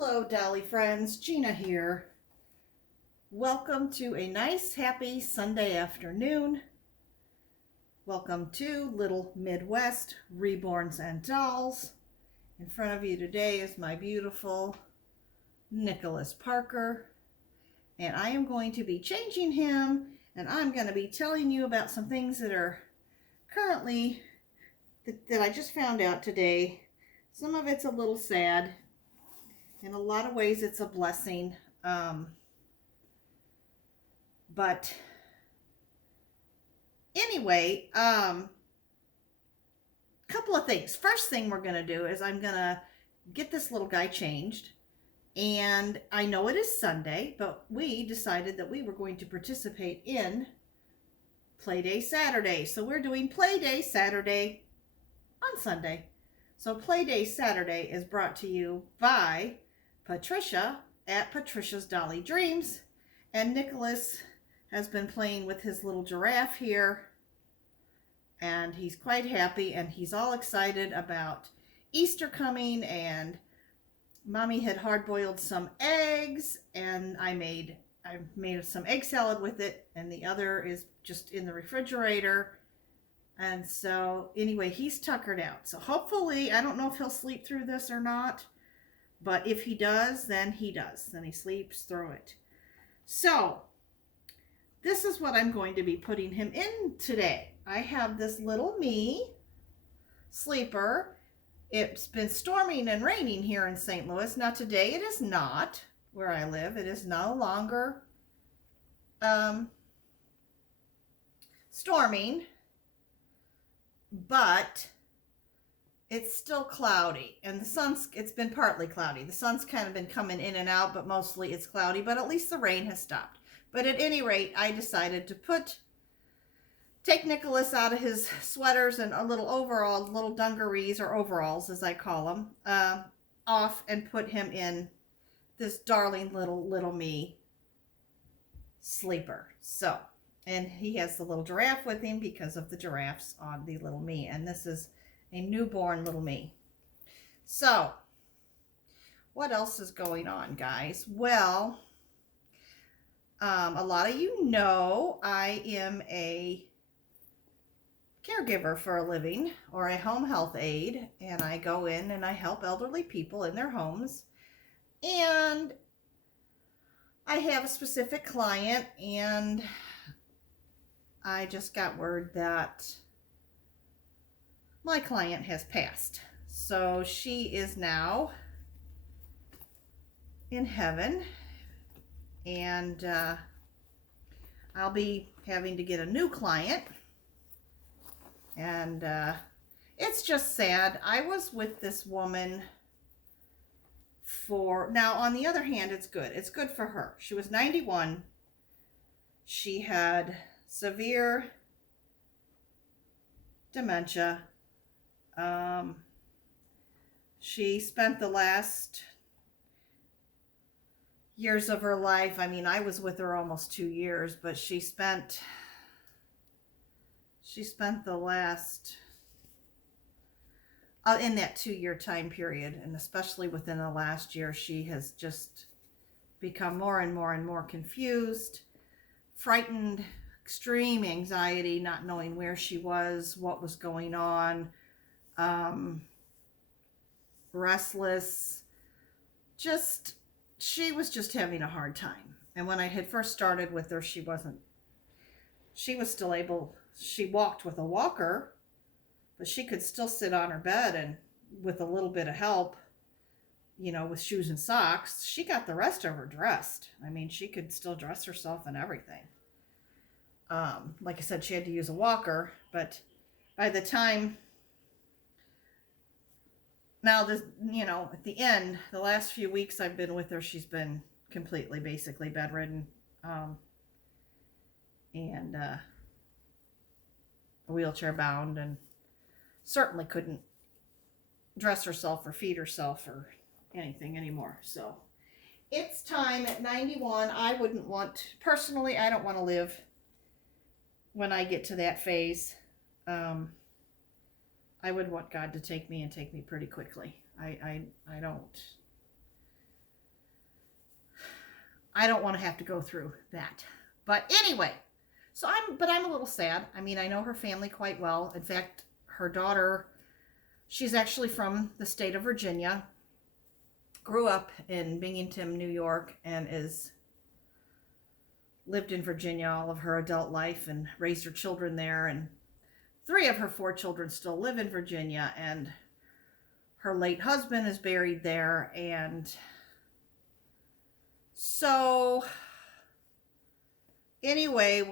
Hello, Dolly friends. Gina here. Welcome to a nice, happy Sunday afternoon. Welcome to Little Midwest Reborns and Dolls. In front of you today is my beautiful Nicholas Parker. And I am going to be changing him, and I'm going to be telling you about some things that are currently, that I just found out today. Some of it's a little sad. In a lot of ways, it's a blessing. But anyway, couple of things. First thing we're going to do is I'm going to get this little guy changed. And I know it is Sunday, but we decided that we were going to participate in Play Saturday. So we're doing Play Saturday on Sunday. So Play Saturday is brought to you by Patricia at Patricia's Dolly Dreams. And Nicholas has been playing with his little giraffe here. And he's quite happy, and he's all excited about Easter coming, and Mommy had hard-boiled some eggs, and I made some egg salad with it, and the other is just in the refrigerator. And so anyway, he's tuckered out. So hopefully, I don't know if he'll sleep through this or not, but if he does, then he does. Then he sleeps through it. So this is what I'm going to be putting him in today. I have this little me sleeper. It's been storming and raining here in St. Louis. Now today it is not where I live. It is no longer storming, but it's still cloudy, and it's been partly cloudy. The sun's kind of been coming in and out, but mostly it's cloudy, but at least the rain has stopped. But at any rate, I decided to take Nicholas out of his sweaters and a little dungarees, or overalls as I call them, off, and put him in this darling little me sleeper. So, and he has the little giraffe with him because of the giraffes on the little me. And this is a newborn little me. So, what else is going on, guys? Well, a lot of you know I am a caregiver for a living, or a home health aide, and I go in and I help elderly people in their homes. And I have a specific client, and I just got word that my client has passed. So she is now in heaven, and I'll be having to get a new client. And it's just sad. I was with this woman now on the other hand, it's good. It's good for her. She was 91. She had severe dementia. She spent the last years of her life, I mean, I was with her almost 2 years, but she spent the last, in that 2-year time period, and especially within the last year, she has just become more and more and more confused, frightened, extreme anxiety, not knowing where she was, what was going on, restless, she was just having a hard time. And when I had first started with her, she was still able, she walked with a walker, but she could still sit on her bed, and with a little bit of help, with shoes and socks, she got the rest of her dressed. I mean, she could still dress herself and everything. Like I said, she had to use a walker, but by the time, now this, at the end, the last few weeks I've been with her, she's been completely, basically bedridden, and wheelchair bound, and certainly couldn't dress herself or feed herself or anything anymore. So it's time at 91. Personally, I don't want to live when I get to that phase. I would want God to take me, and take me pretty quickly. I don't I don't want to have to go through that. But anyway, I'm a little sad. I mean, I know her family quite well. In fact, her daughter, she's actually from the state of Virginia, grew up in Binghamton, New York, and is lived in Virginia all of her adult life and raised her children there. And 3 of her 4 children still live in Virginia, and her late husband is buried there. And so anyway,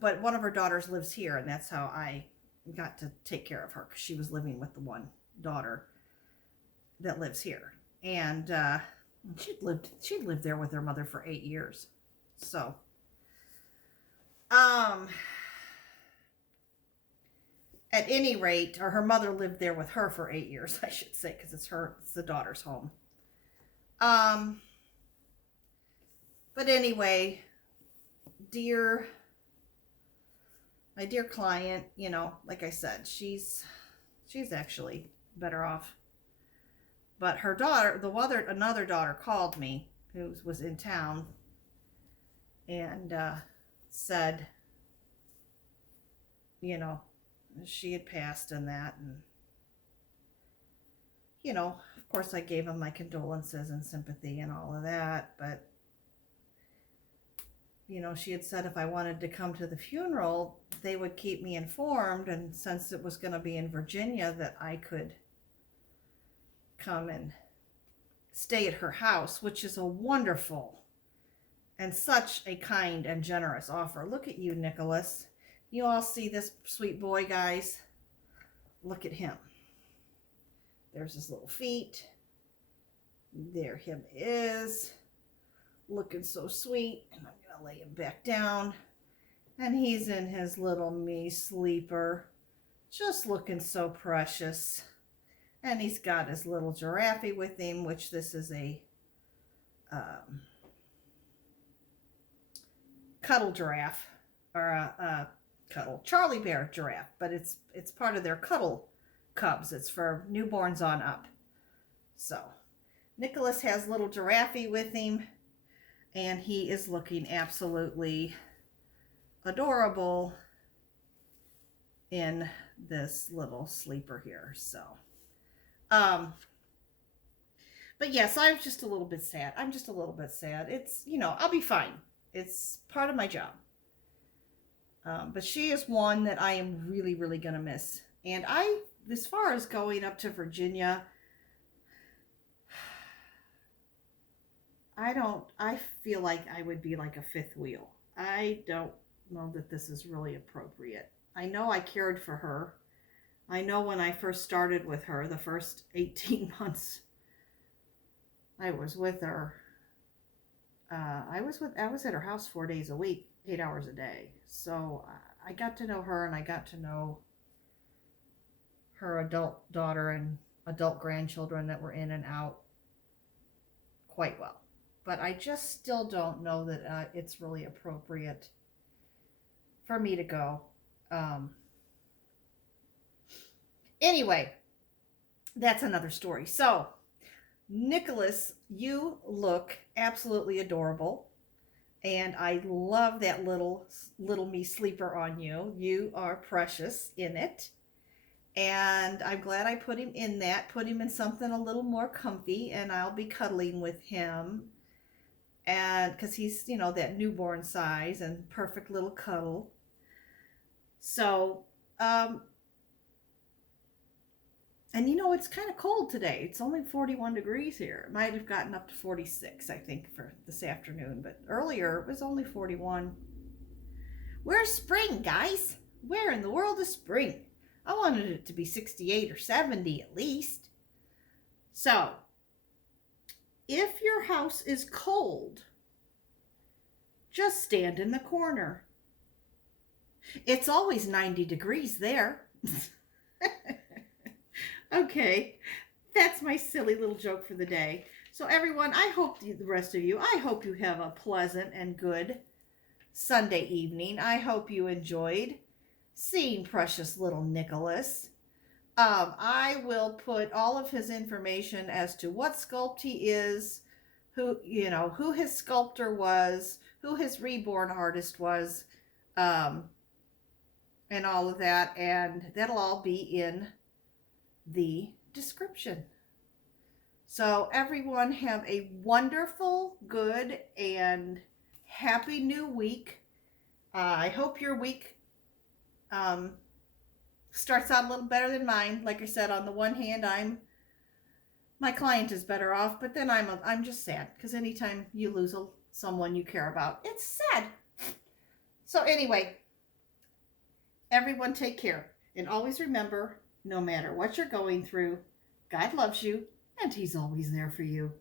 but one of her daughters lives here, and that's how I got to take care of her, because she was living with the one daughter that lives here. And she'd lived there with her mother for 8 years. So at any rate, or her mother lived there with her for 8 years, I should say, because it's the daughter's home. But anyway, my dear client, you know, like I said, she's actually better off. But her daughter, another daughter called me, who was in town, and said, you know, she had passed and that. And, you know, of course I gave them my condolences and sympathy and all of that. But, you know, she had said if I wanted to come to the funeral, they would keep me informed. And since it was going to be in Virginia, that I could come and stay at her house, which is a wonderful and such a kind and generous offer. Look at you, Nicholas. You all see this sweet boy, guys? Look at him. There's his little feet. There him is. Looking so sweet. And I'm going to lay him back down. And he's in his little me sleeper. Just looking so precious. And he's got his little giraffe with him, which this is a cuddle giraffe, or a cuddle Charlie bear giraffe, but it's part of their cuddle cubs. It's for newborns on up. So Nicholas has little giraffe with him, and he is looking absolutely adorable in this little sleeper here. So but yes, I'm just a little bit sad. It's, you know, I'll be fine. It's part of my job. But she is one that I am really, really going to miss. And as far as going up to Virginia, I feel like I would be like a fifth wheel. I don't know that this is really appropriate. I know I cared for her. I know when I first started with her, the first 18 months I was with her, I was at her house 4 days a week, 8 hours a day. So I got to know her, and I got to know her adult daughter and adult grandchildren that were in and out quite well. But I just still don't know that it's really appropriate for me to go. Anyway, that's another story. So, Nicholas, you look absolutely adorable. And I love that little me sleeper on you. You are precious in it. And I'm glad I put him in something a little more comfy, and I'll be cuddling with him. And because he's, you know, that newborn size and perfect little cuddle. So, and you know, it's kind of cold today. It's only 41 degrees here. It might have gotten up to 46, I think, for this afternoon. But earlier, it was only 41. Where's spring, guys? Where in the world is spring? I wanted it to be 68 or 70 at least. So, if your house is cold, just stand in the corner. It's always 90 degrees there. Okay, that's my silly little joke for the day. So everyone, the rest of you, I hope you have a pleasant and good Sunday evening. I hope you enjoyed seeing precious little Nicholas. I will put all of his information as to what Sculpt he is, who, you know, who his sculptor was, who his reborn artist was, um, and all of that. And that'll all be in the description. So everyone have a wonderful, good, and happy new week. I hope your week um, starts out a little better than mine. Like I said, on the one hand, my client is better off, but then I'm just sad because anytime you lose someone you care about, it's sad. So anyway, everyone take care, and always remember, no matter what you're going through, God loves you and he's always there for you.